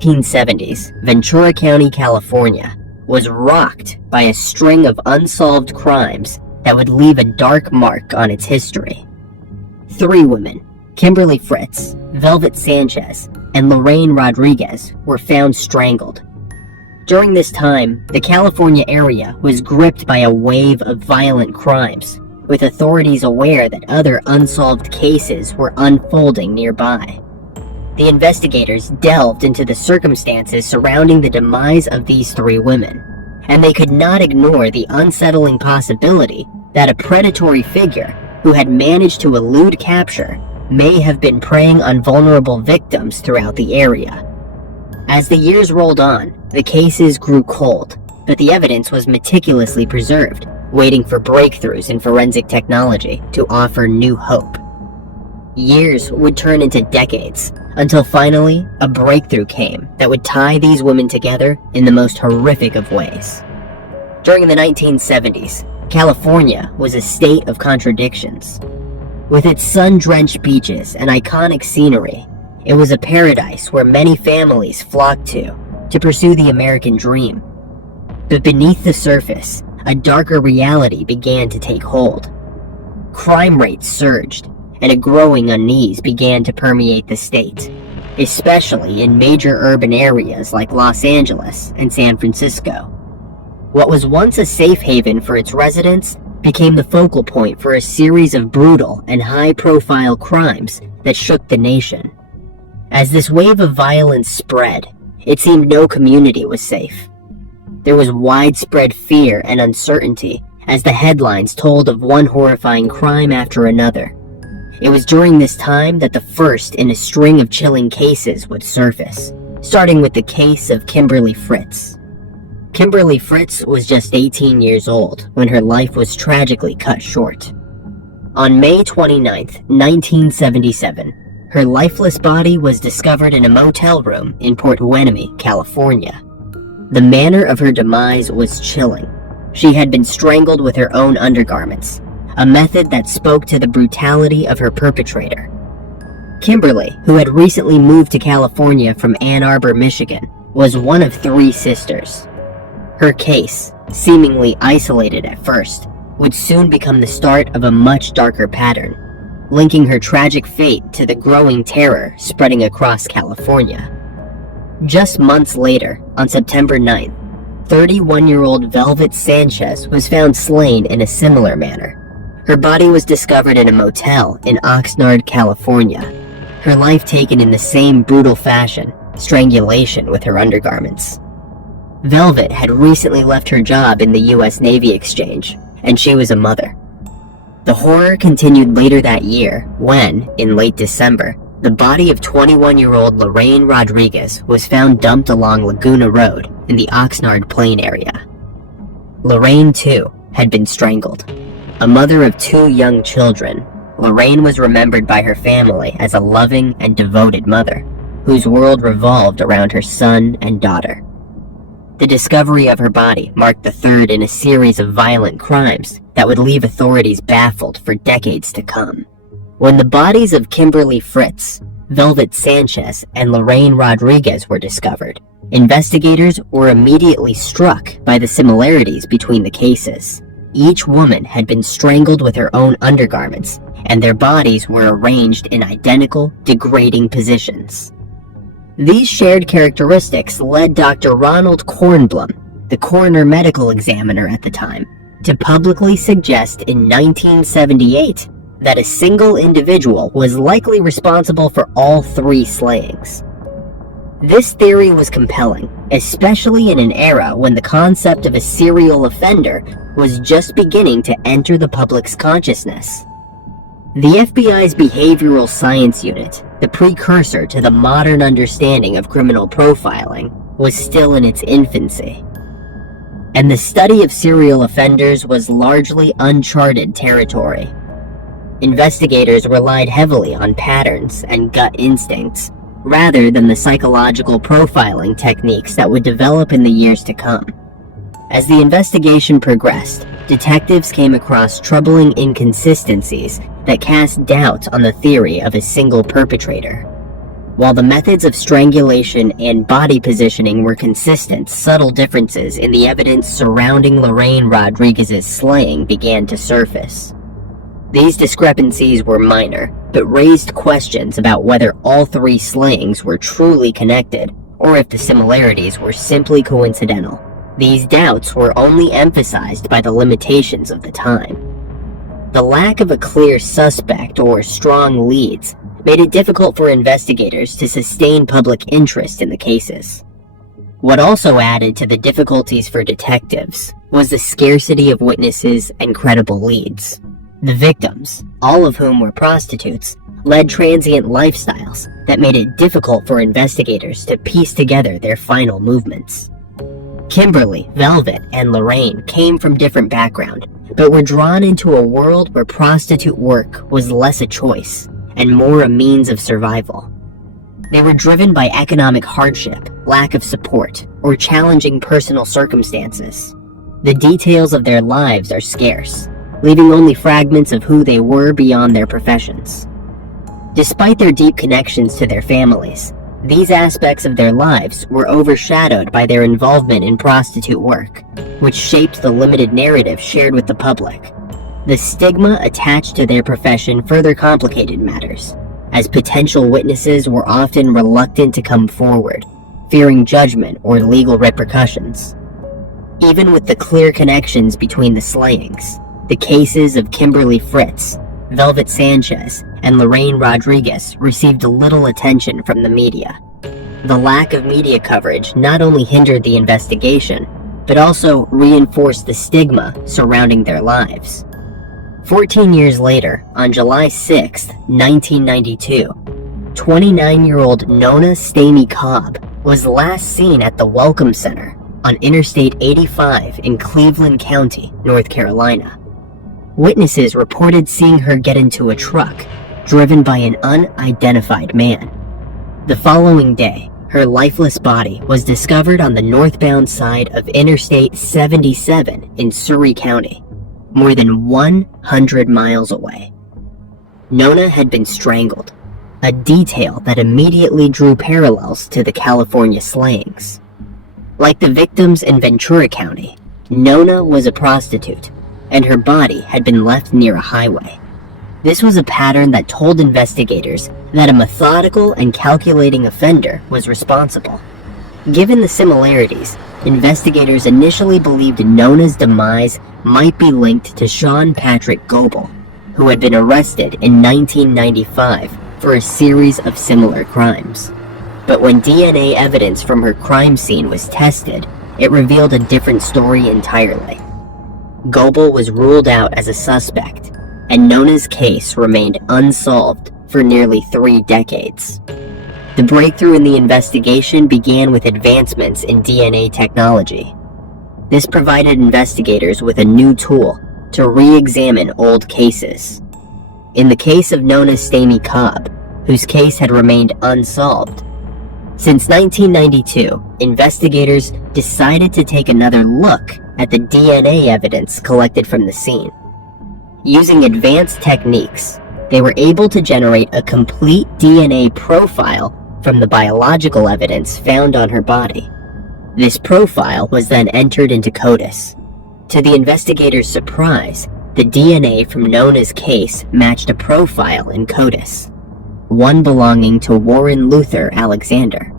1970s, Ventura County, California, was rocked by a string of unsolved crimes that would leave a dark mark on its history. 3 women, Kimberly Fritz, Velvet Sanchez, and Lorraine Rodriguez, were found strangled. During this time, the California area was gripped by a wave of violent crimes, with authorities aware that other unsolved cases were unfolding nearby. The investigators delved into the circumstances surrounding the demise of these 3 women, and they could not ignore the unsettling possibility that a predatory figure who had managed to elude capture may have been preying on vulnerable victims throughout the area. As the years rolled on, the cases grew cold, but the evidence was meticulously preserved, waiting for breakthroughs in forensic technology to offer new hope. Years would turn into decades, until finally, a breakthrough came that would tie these women together in the most horrific of ways. During the 1970s, California was a state of contradictions. With its sun-drenched beaches and iconic scenery, it was a paradise where many families flocked to pursue the American dream. But beneath the surface, a darker reality began to take hold. Crime rates surged, and a growing unease began to permeate the state, especially in major urban areas like Los Angeles and San Francisco. What was once a safe haven for its residents became the focal point for a series of brutal and high-profile crimes that shook the nation. As this wave of violence spread, it seemed no community was safe. There was widespread fear and uncertainty as the headlines told of one horrifying crime after another. It was during this time that the first in a string of chilling cases would surface, starting with the case of Kimberly Fritz. Kimberly Fritz was just 18 years old when her life was tragically cut short. On May 29, 1977, her lifeless body was discovered in a motel room in Port Hueneme, California. The manner of her demise was chilling. She had been strangled with her own undergarments, a method that spoke to the brutality of her perpetrator. Kimberly, who had recently moved to California from Ann Arbor, Michigan, was one of 3 sisters. Her case, seemingly isolated at first, would soon become the start of a much darker pattern, linking her tragic fate to the growing terror spreading across California. Just months later, on September 9th, 31-year-old Velvet Sanchez was found slain in a similar manner. Her body was discovered in a motel in Oxnard, California. Her life taken in the same brutal fashion, strangulation with her undergarments. Velvet had recently left her job in the U.S. Navy Exchange, and she was a mother. The horror continued later that year when, in late December, the body of 21-year-old Lorraine Rodriguez was found dumped along Laguna Road in the Oxnard Plain area. Lorraine, too, had been strangled. A mother of 2 young children, Lorraine was remembered by her family as a loving and devoted mother, whose world revolved around her son and daughter. The discovery of her body marked the third in a series of violent crimes that would leave authorities baffled for decades to come. When the bodies of Kimberly Fritz, Velvet Sanchez, and Lorraine Rodriguez were discovered, investigators were immediately struck by the similarities between the cases. Each woman had been strangled with her own undergarments, and their bodies were arranged in identical, degrading positions. These shared characteristics led Dr. Ronald Kornblum, the coroner medical examiner at the time, to publicly suggest in 1978 that a single individual was likely responsible for all 3 slayings. This theory was compelling, especially in an era when the concept of a serial offender was just beginning to enter the public's consciousness. The FBI's Behavioral Science Unit, the precursor to the modern understanding of criminal profiling, was still in its infancy. And the study of serial offenders was largely uncharted territory. Investigators relied heavily on patterns and gut instincts, rather than the psychological profiling techniques that would develop in the years to come. As the investigation progressed, detectives came across troubling inconsistencies that cast doubt on the theory of a single perpetrator. While the methods of strangulation and body positioning were consistent, subtle differences in the evidence surrounding Lorraine Rodriguez's slaying began to surface. These discrepancies were minor, but raised questions about whether all three slayings were truly connected, or if the similarities were simply coincidental. These doubts were only emphasized by the limitations of the time. The lack of a clear suspect or strong leads made it difficult for investigators to sustain public interest in the cases. What also added to the difficulties for detectives was the scarcity of witnesses and credible leads. The victims, all of whom were prostitutes, led transient lifestyles that made it difficult for investigators to piece together their final movements. Kimberly, Velvet, and Lorraine came from different backgrounds, but were drawn into a world where prostitute work was less a choice and more a means of survival. They were driven by economic hardship, lack of support, or challenging personal circumstances. The details of their lives are scarce, leaving only fragments of who they were beyond their professions. Despite their deep connections to their families, these aspects of their lives were overshadowed by their involvement in prostitute work, which shaped the limited narrative shared with the public. The stigma attached to their profession further complicated matters, as potential witnesses were often reluctant to come forward, fearing judgment or legal repercussions. Even with the clear connections between the slayings, the cases of Kimberly Fritz, Velvet Sanchez, and Lorraine Rodriguez received little attention from the media. The lack of media coverage not only hindered the investigation, but also reinforced the stigma surrounding their lives. 14 years later, on July 6, 1992, 29-year-old Nona Stamey Cobb was last seen at the Welcome Center on Interstate 85 in Cleveland County, North Carolina. Witnesses reported seeing her get into a truck driven by an unidentified man. The following day, her lifeless body was discovered on the northbound side of Interstate 77 in Surry County, more than 100 miles away. Nona had been strangled, a detail that immediately drew parallels to the California slayings. Like the victims in Ventura County, Nona was a prostitute, and her body had been left near a highway. This was a pattern that told investigators that a methodical and calculating offender was responsible. Given the similarities, investigators initially believed Nona's demise might be linked to Sean Patrick Goebel, who had been arrested in 1995 for a series of similar crimes. But when DNA evidence from her crime scene was tested, it revealed a different story entirely. Goebel was ruled out as a suspect, and Nona's case remained unsolved for nearly 3 decades. The breakthrough in the investigation began with advancements in DNA technology. This provided investigators with a new tool to re-examine old cases. In the case of Nona Stamey Cobb, whose case had remained unsolved, since 1992, investigators decided to take another look at the DNA evidence collected from the scene. Using advanced techniques, they were able to generate a complete DNA profile from the biological evidence found on her body. This profile was then entered into CODIS. To the investigators' surprise, the DNA from Nona's case matched a profile in CODIS, one belonging to Warren Luther Alexander.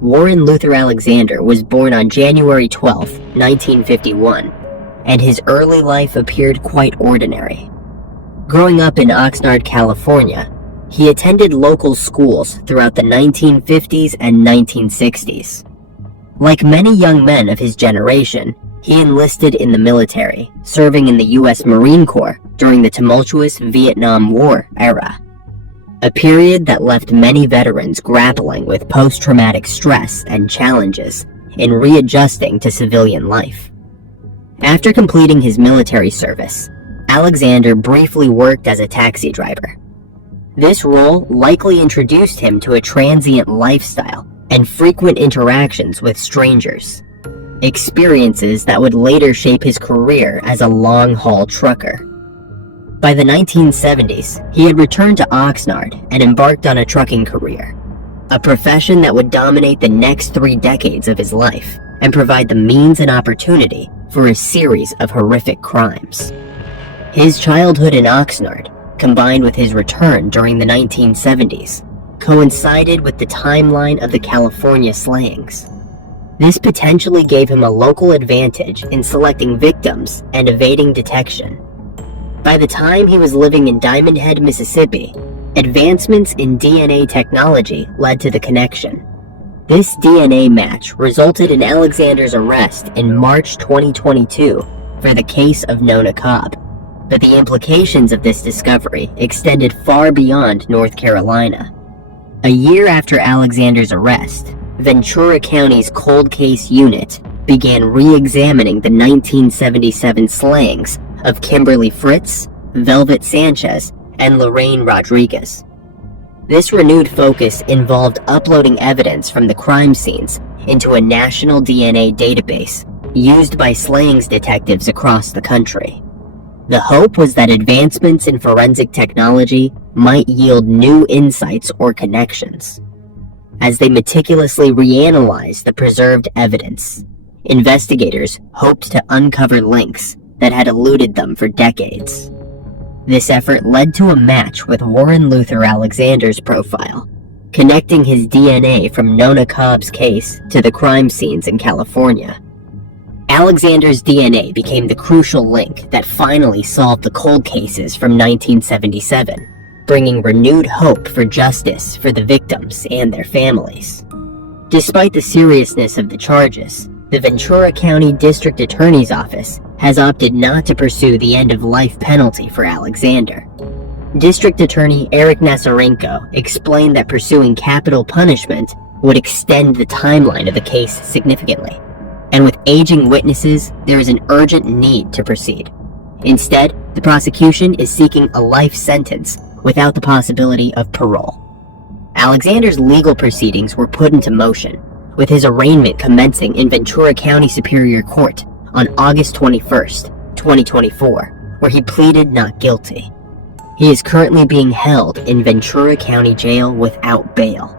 Warren Luther Alexander was born on January 12, 1951, and his early life appeared quite ordinary. Growing up in Oxnard, California, he attended local schools throughout the 1950s and 1960s. Like many young men of his generation, he enlisted in the military, serving in the U.S. Marine Corps during the tumultuous Vietnam War era, a period that left many veterans grappling with post-traumatic stress and challenges in readjusting to civilian life. After completing his military service, Alexander briefly worked as a taxi driver. This role likely introduced him to a transient lifestyle and frequent interactions with strangers, experiences that would later shape his career as a long-haul trucker. By the 1970s, he had returned to Oxnard and embarked on a trucking career. a profession that would dominate the next 3 decades of his life and provide the means and opportunity for a series of horrific crimes. His childhood in Oxnard, combined with his return during the 1970s, coincided with the timeline of the California slayings. This potentially gave him a local advantage in selecting victims and evading detection. By the time he was living in Diamond Head, Mississippi, advancements in DNA technology led to the connection. This DNA match resulted in Alexander's arrest in March 2022 for the case of Nona Cobb, but the implications of this discovery extended far beyond North Carolina. A year after Alexander's arrest, Ventura County's Cold Case Unit began re-examining the 1977 slayings of Kimberly Fritz, Velvet Sanchez, and Lorraine Rodriguez. This renewed focus involved uploading evidence from the crime scenes into a national DNA database used by slayings detectives across the country. The hope was that advancements in forensic technology might yield new insights or connections. As they meticulously reanalyzed the preserved evidence, investigators hoped to uncover links that had eluded them for decades. This effort led to a match with Warren Luther Alexander's profile, connecting his DNA from Nona Cobb's case to the crime scenes in California. Alexander's DNA became the crucial link that finally solved the cold cases from 1977, bringing renewed hope for justice for the victims and their families. Despite the seriousness of the charges, the Ventura County District Attorney's Office has opted not to pursue the end-of-life penalty for Alexander. District Attorney Eric Nasarenko explained that pursuing capital punishment would extend the timeline of the case significantly, and with aging witnesses, there is an urgent need to proceed. Instead, the prosecution is seeking a life sentence without the possibility of parole. Alexander's legal proceedings were put into motion, with his arraignment commencing in Ventura County Superior Court on August 21st, 2024, where he pleaded not guilty. He is currently being held in Ventura County Jail without bail.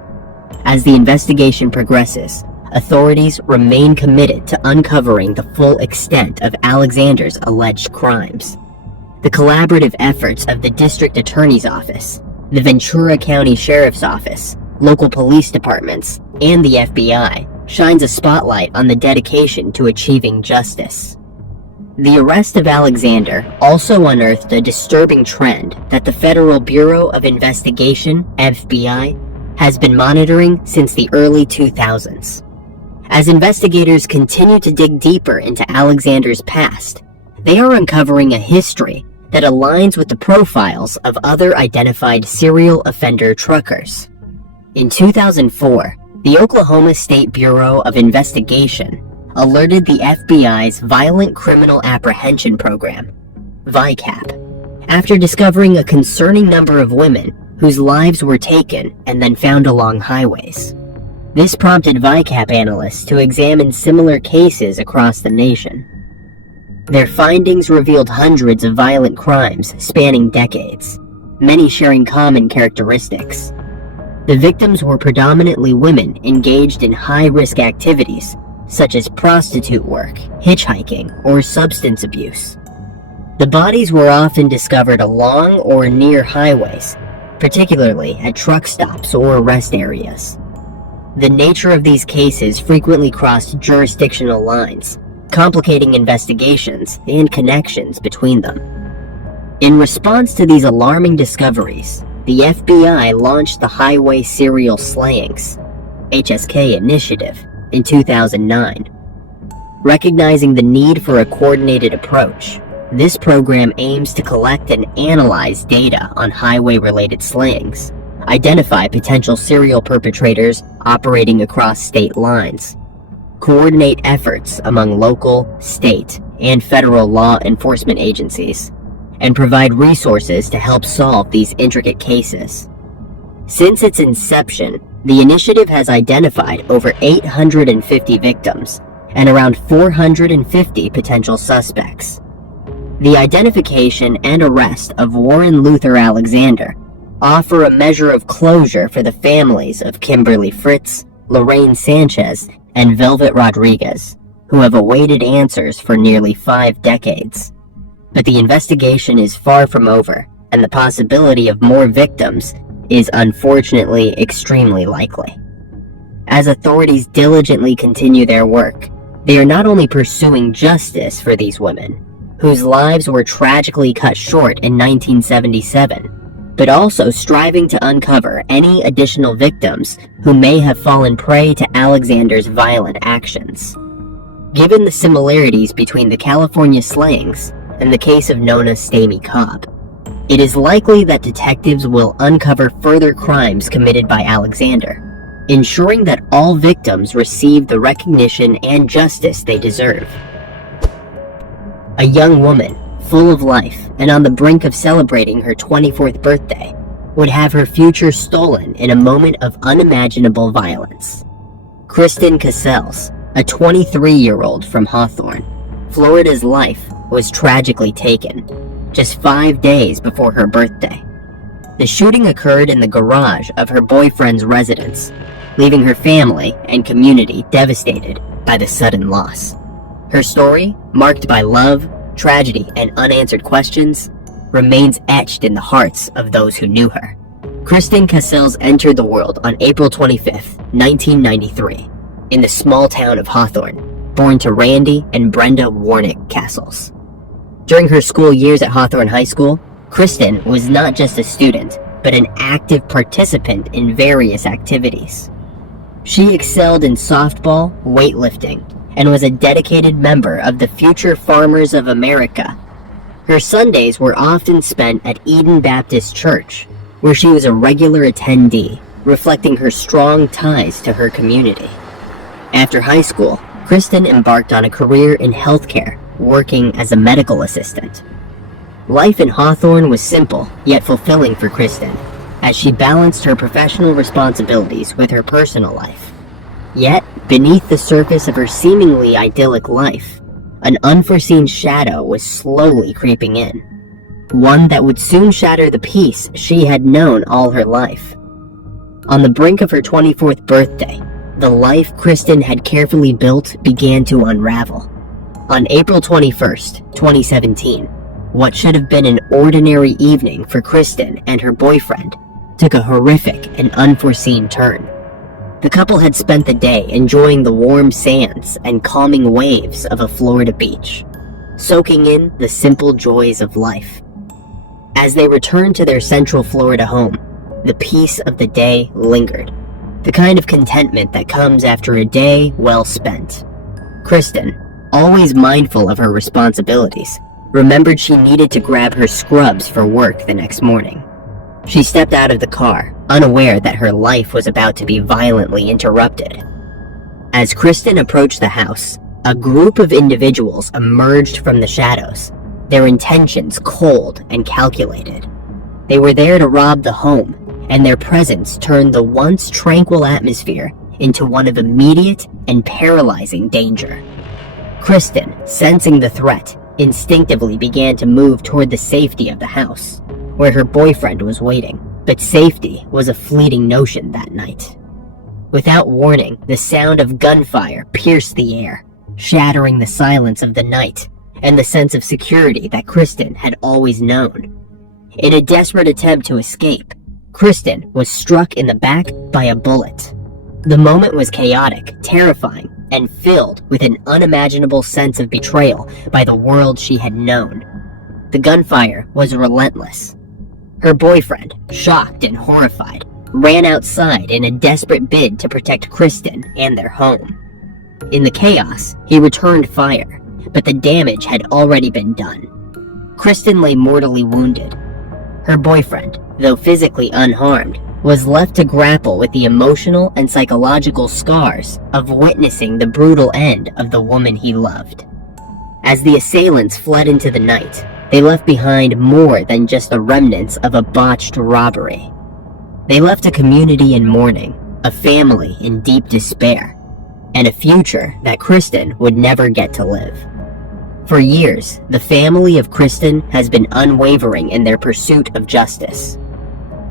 As the investigation progresses, authorities remain committed to uncovering the full extent of Alexander's alleged crimes. The collaborative efforts of the District Attorney's Office, the Ventura County Sheriff's Office, local police departments, and the FBI shines a spotlight on the dedication to achieving justice. The arrest of Alexander also unearthed a disturbing trend that the Federal Bureau of Investigation, FBI, has been monitoring since the early 2000s. As investigators continue to dig deeper into Alexander's past, they are uncovering a history that aligns with the profiles of other identified serial offender truckers. In 2004, the Oklahoma State Bureau of Investigation alerted the FBI's Violent Criminal Apprehension Program, VICAP, after discovering a concerning number of women whose lives were taken and then found along highways. This prompted VICAP analysts to examine similar cases across the nation. Their findings revealed hundreds of violent crimes spanning decades, many sharing common characteristics. The victims were predominantly women engaged in high-risk activities such as prostitute work, hitchhiking, or substance abuse. The bodies were often discovered along or near highways, particularly at truck stops or rest areas. The nature of these cases frequently crossed jurisdictional lines, complicating investigations and connections between them. In response to these alarming discoveries, the FBI launched the Highway Serial Slayings (HSK) initiative in 2009. Recognizing the need for a coordinated approach, this program aims to collect and analyze data on highway-related slayings, identify potential serial perpetrators operating across state lines, coordinate efforts among local, state, and federal law enforcement agencies, and provide resources to help solve these intricate cases. Since its inception, the initiative has identified over 850 victims and around 450 potential suspects. The identification and arrest of Warren Luther Alexander offer a measure of closure for the families of Kimberly Fritz, Lorraine Sanchez, and Velvet Rodriguez, who have awaited answers for nearly 5 decades. But the investigation is far from over, and the possibility of more victims is unfortunately extremely likely. As authorities diligently continue their work, they are not only pursuing justice for these women, whose lives were tragically cut short in 1977, but also striving to uncover any additional victims who may have fallen prey to Alexander's violent actions. Given the similarities between the California slayings and the case of Nona Stamey Cobb, it is likely that detectives will uncover further crimes committed by Alexander, ensuring that all victims receive the recognition and justice they deserve. A young woman, full of life and on the brink of celebrating her 24th birthday, would have her future stolen in a moment of unimaginable violence. Kristen Cassells, a 23-year-old from Hawthorne, Florida's life was tragically taken just 5 days before her birthday. The shooting occurred in the garage of her boyfriend's residence, leaving her family and community devastated by the sudden loss. Her story, marked by love, tragedy, and unanswered questions, remains etched in the hearts of those who knew her. Kristen Cassells entered the world on April 25, 1993, in the small town of Hawthorne, born to Randy and Brenda Warnick Cassells. During her school years at Hawthorne High School, Kristen was not just a student, but an active participant in various activities. She excelled in softball, weightlifting, and was a dedicated member of the Future Farmers of America. Her Sundays were often spent at Eden Baptist Church, where she was a regular attendee, reflecting her strong ties to her community. After high school, Kristen embarked on a career in healthcare, working as a medical assistant. Life in Hawthorne was simple, yet fulfilling for Kristen, as she balanced her professional responsibilities with her personal life. Yet, beneath the surface of her seemingly idyllic life, an unforeseen shadow was slowly creeping in. One that would soon shatter the peace she had known all her life. On the brink of her 24th birthday, the life Kristen had carefully built began to unravel. On April 21st, 2017, what should have been an ordinary evening for Kristen and her boyfriend took a horrific and unforeseen turn. The couple had spent the day enjoying the warm sands and calming waves of a Florida beach, soaking in the simple joys of life. As they returned to their Central Florida home, the peace of the day lingered, the kind of contentment that comes after a day well spent. Kristen, always mindful of her responsibilities, remembered she needed to grab her scrubs for work the next morning. She stepped out of the car, unaware that her life was about to be violently interrupted. As Kristen approached the house, a group of individuals emerged from the shadows, their intentions cold and calculated. They were there to rob the home, and their presence turned the once tranquil atmosphere into one of immediate and paralyzing danger. Kristen, sensing the threat, instinctively began to move toward the safety of the house, where her boyfriend was waiting. But safety was a fleeting notion that night. Without warning, the sound of gunfire pierced the air, shattering the silence of the night and the sense of security that Kristen had always known. In a desperate attempt to escape, Kristen was struck in the back by a bullet. The moment was chaotic, terrifying, and filled with an unimaginable sense of betrayal by the world she had known. The gunfire was relentless. Her boyfriend, shocked and horrified, ran outside in a desperate bid to protect Kristen and their home. In the chaos, he returned fire, but the damage had already been done. Kristen lay mortally wounded. Her boyfriend, though physically unharmed, was left to grapple with the emotional and psychological scars of witnessing the brutal end of the woman he loved. As the assailants fled into the night, they left behind more than just the remnants of a botched robbery. They left a community in mourning, a family in deep despair, and a future that Kristen would never get to live. For years, the family of Kristen has been unwavering in their pursuit of justice.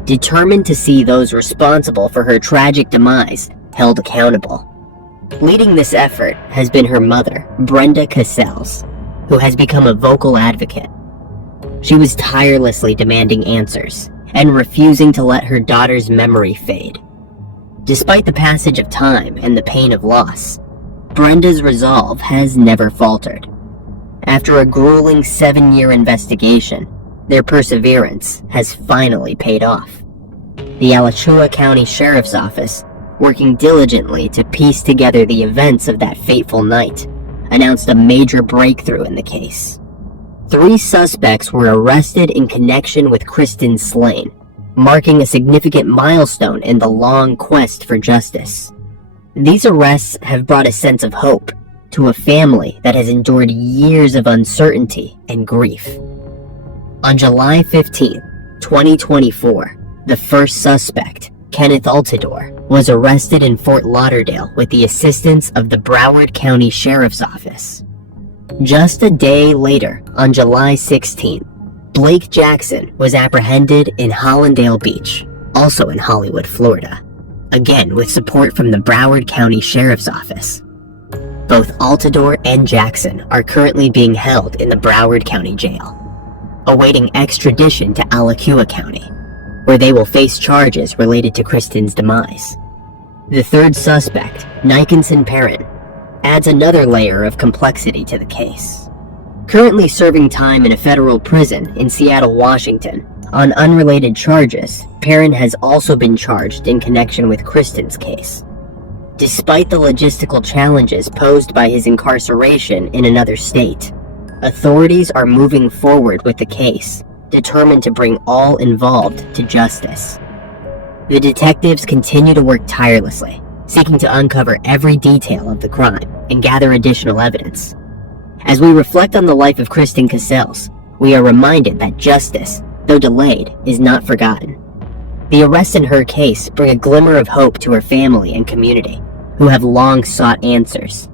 determined to see those responsible for her tragic demise held accountable. Leading this effort has been her mother, Brenda Cassells, who has become a vocal advocate. She was tirelessly demanding answers and refusing to let her daughter's memory fade. Despite the passage of time and the pain of loss, Brenda's resolve has never faltered. After a grueling 7-year investigation, their perseverance has finally paid off. The Alachua County Sheriff's Office, working diligently to piece together the events of that fateful night, announced a major breakthrough in the case. 3 suspects were arrested in connection with Kristen slain, marking a significant milestone in the long quest for justice. These arrests have brought a sense of hope to a family that has endured years of uncertainty and grief. On July 15, 2024, the first suspect, Kenneth Altidore, was arrested in Fort Lauderdale with the assistance of the Broward County Sheriff's Office. Just a day later, on July 16, Blake Jackson was apprehended in Hollandale Beach, also in Hollywood, Florida, again with support from the Broward County Sheriff's Office. Both Altidore and Jackson are currently being held in the Broward County Jail, awaiting extradition to Alachua County, where they will face charges related to Kristen's demise. The third suspect, Nikinson Perrin, adds another layer of complexity to the case. Currently serving time in a federal prison in Seattle, Washington, on unrelated charges, Perrin has also been charged in connection with Kristen's case. Despite the logistical challenges posed by his incarceration in another state, authorities are moving forward with the case, determined to bring all involved to justice. The detectives continue to work tirelessly, seeking to uncover every detail of the crime and gather additional evidence. As we reflect on the life of Kristen Cassells, we are reminded that justice, though delayed, is not forgotten. The arrests in her case bring a glimmer of hope to her family and community, who have long sought answers.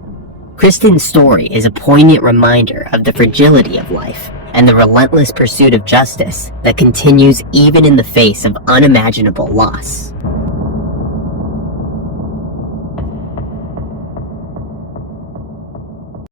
Kristen's story is a poignant reminder of the fragility of life and the relentless pursuit of justice that continues even in the face of unimaginable loss.